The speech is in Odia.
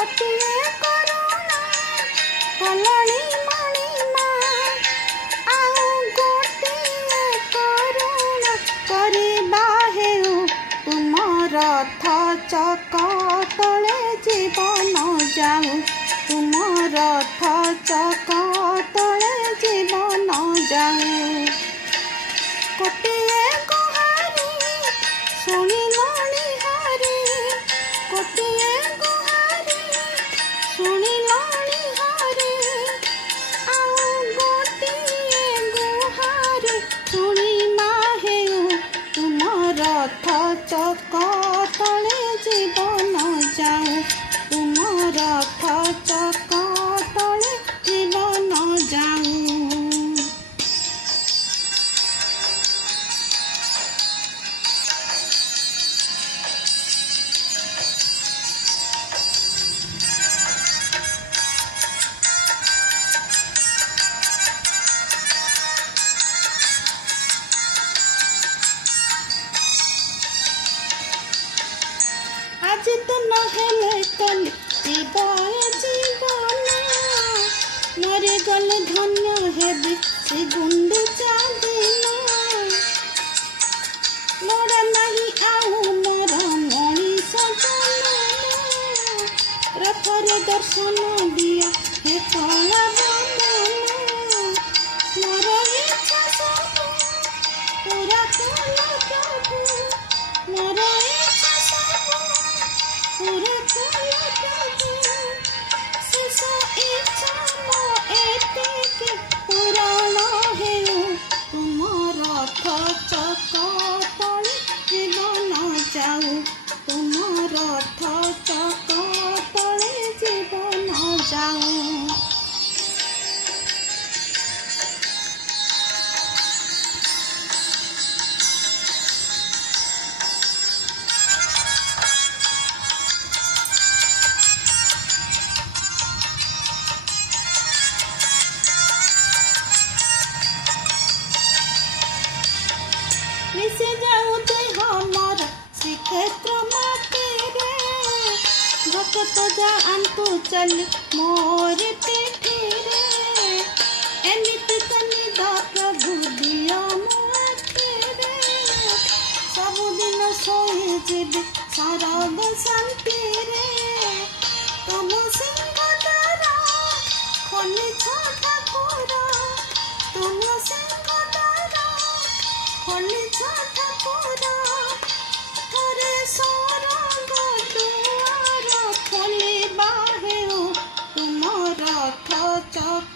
ଗୋଟିଏ କରୁଣା କଲଣି ମଣିମା ଆଉ ଗୋଟିଏ କରୁଣା କରିବା ହେଉ ତୁମ ରଥ ଚକ ତଳେ ଜୀବନ ଯାଉ ତୁମ ରଥ ଚକ ତଳେ ଜୀବନ ଯାଉ ଗୋଟିଏ ଗୁହାରି ଶୁଣିଲଣି ହରି ଗୋଟିଏ ଗୁହାରି ଶୁଣିଲଣି ହରି ଆଉ ଗୋଟିଏ ଗୁହାରି ଶୁଣିମା ହେଉ ତୁମ ରଥ ଚକ ତଳେ ଜୀବନ ଯାଉ ତୁମ ରଥ ଚକ ତଳେ ଜୀବନ ଯାଉ। আজি তো নহলে কালি জীব জীবন মরে গলে ধন্য হেবি শ্রী গুন্ডিচা দিন মোর নাহি আউ মোর মଣିষ জন্ম রথরে দর্শন দিয়া হে কলা মোর ইচ্ছা সবু পুরা কল প্রভু মোর ইচ্ছা সবু পুরা কল প্রভু শেষ ইচ্ছা মো এତିକି পুরাণ ହେଉ ତୁମ ରଥ ଚକ ତଳେ ଜୀବନ ଯାଉ ତୁମ ରଥ ଚକ ତଳେ ଜୀବନ ଯାଉ। মিশে যাও দেহ মোর শ্রীক্ষেত্র মাটিরে ভক্ত যাଆନ୍ତୁ ଚାଲି ମୋରି ପିଠିରେ ଏମିତି ନିଦ ପ୍ରଭୁ ଦିଅ ମୋ ଆଖିରେ ସବୁଦିନ ଶୋଇଯିବି ସରବ ଶାନ୍ତିରେ ତୁମ ସିଂହଦ୍ୱାର ଖୋଲିଛ ଠାକୁର ତୁମ ସିଂହଦ୍ୱାର ଖୋଲିଛ ଠାକୁର ଥରେ ସରଗ ଦୁଆର ଖୋଲିବା ହେଉ ତୁମ ରଥ ଚକ